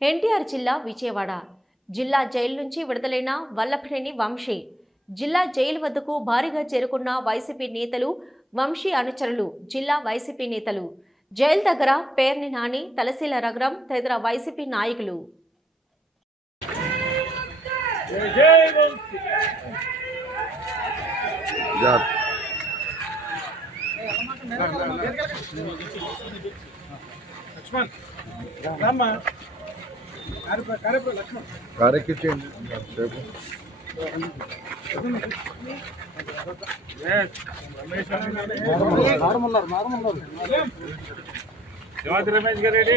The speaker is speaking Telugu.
ఎన్టీఆర్ జిల్లా విజయవాడ. జిల్లా జైలు నుంచి విడుదలైన వల్లభనేని వంశీ జిల్లా జైలు వద్దకు భారీగా చేరుకున్న వైసీపీ నేతలు వంశీ అనుచరులు జిల్లా వైసీపీ నేతలు జైలు దగ్గర పేర్ని నాని తలశీల రఘురం తదితర వైసీపీ నాయకులు. లక్ష్మణ్ రామ్మా సేపు మారమన్నారు శివాజీ రమేష్ గారు రెడీ